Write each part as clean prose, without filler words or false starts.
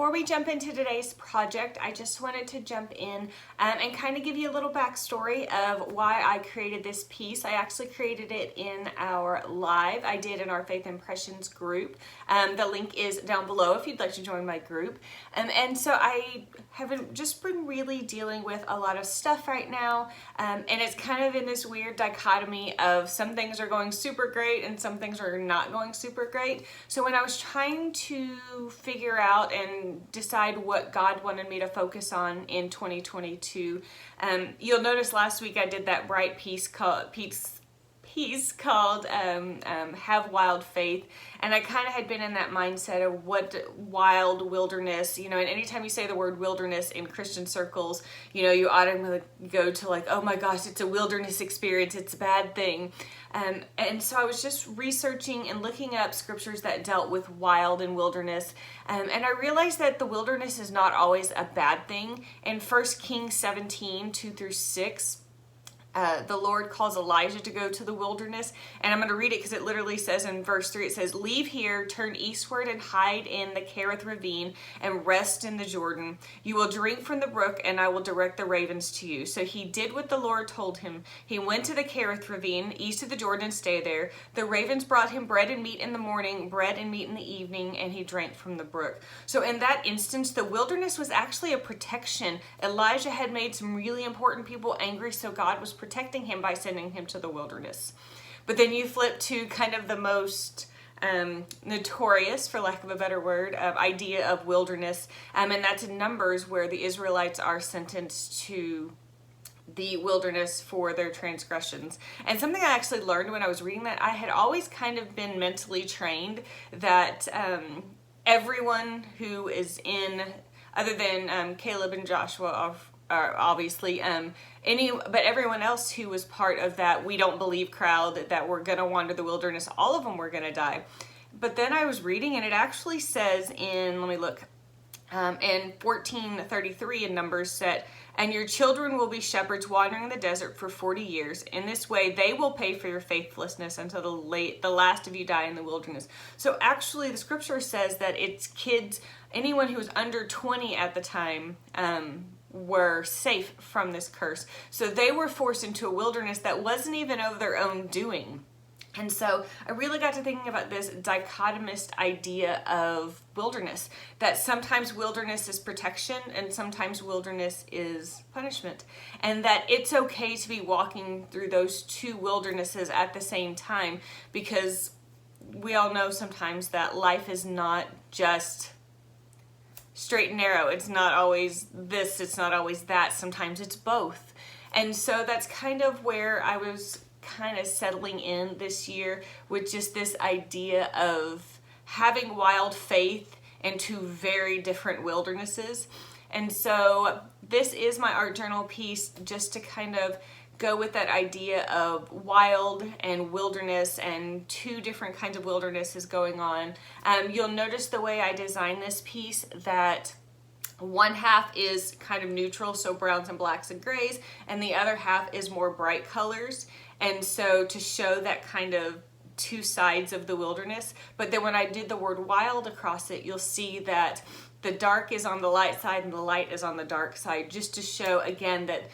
before we jump into today's project, I just wanted to jump in and kind of give you a little backstory of why I created this piece. I actually created it in our live I did in our Faith Impressions group. The link is down below if you'd like to join my group. And so I have just been really dealing with a lot of stuff right now, and it's kind of in this weird dichotomy of some things are going super great and some things are not going super great. So when I was trying to figure out and decide what God wanted me to focus on in 2022, you'll notice last week I did that bright piece called Have Wild Faith, and I kind of had been in that mindset of what wild wilderness, and anytime you say the word wilderness in Christian circles, you automatically go to like, oh my gosh, it's a wilderness experience, it's a bad thing. And so I was just researching and looking up scriptures that dealt with wild and wilderness, and I realized that the wilderness is not always a bad thing. In 1 Kings 17, 2-6, the Lord calls Elijah to go to the wilderness, and I'm going to read it because it literally says in verse 3, it says, "Leave here, turn eastward and hide in the Kerith ravine and rest in the Jordan. You will drink from the brook and I will direct the ravens to you." So he did what the Lord told him. He went to the Kerith ravine east of the Jordan and stayed there. The ravens brought him bread and meat in the morning, bread and meat in the evening, and he drank from the brook. So in that instance, the wilderness was actually a protection. Elijah had made some really important people angry, so God was protecting him by sending him to the wilderness. But then you flip to kind of the most notorious, for lack of a better word, idea of wilderness, and that's in Numbers, where the Israelites are sentenced to the wilderness for their transgressions. And something I actually learned when I was reading that, I had always kind of been mentally trained that everyone who is in, other than Caleb and Joshua, obviously, but everyone else who was part of that "we don't believe" crowd that were gonna wander the wilderness, all of them were gonna die. But then I was reading, and it actually says in, let me look, in 14:33 in Numbers, that, "And your children will be shepherds wandering in the desert for 40 years. In this way, they will pay for your faithlessness until the last of you die in the wilderness." So actually, the scripture says that it's kids, anyone who was under 20 at the time, were safe from this curse. So they were forced into a wilderness that wasn't even of their own doing. And so I really got to thinking about this dichotomist idea of wilderness, that sometimes wilderness is protection and sometimes wilderness is punishment, and that it's okay to be walking through those two wildernesses at the same time, because we all know sometimes that life is not just straight and narrow. It's not always this, it's not always that. Sometimes it's both. And so that's kind of where I was kind of settling in this year, with just this idea of having wild faith in two very different wildernesses. And so this is my art journal piece, just to kind of go with that idea of wild and wilderness, and two different kinds of wildernesses going on. You'll notice the way I designed this piece, that one half is kind of neutral, so browns and blacks and grays, and the other half is more bright colors. And so to show that kind of two sides of the wilderness. But then when I did the word wild across it, you'll see that the dark is on the light side and the light is on the dark side, just to show again that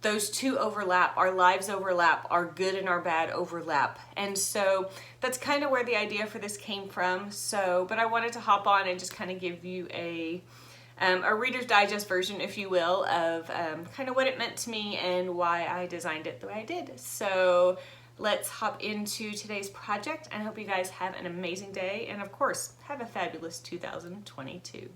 those two overlap, our lives overlap, our good and our bad overlap. And so that's kind of where the idea for this came from. So, but I wanted to hop on and just kind of give you a Reader's Digest version, if you will, of kind of what it meant to me and why I designed it the way I did. So let's hop into today's project, and I hope you guys have an amazing day, and of course, have a fabulous 2022.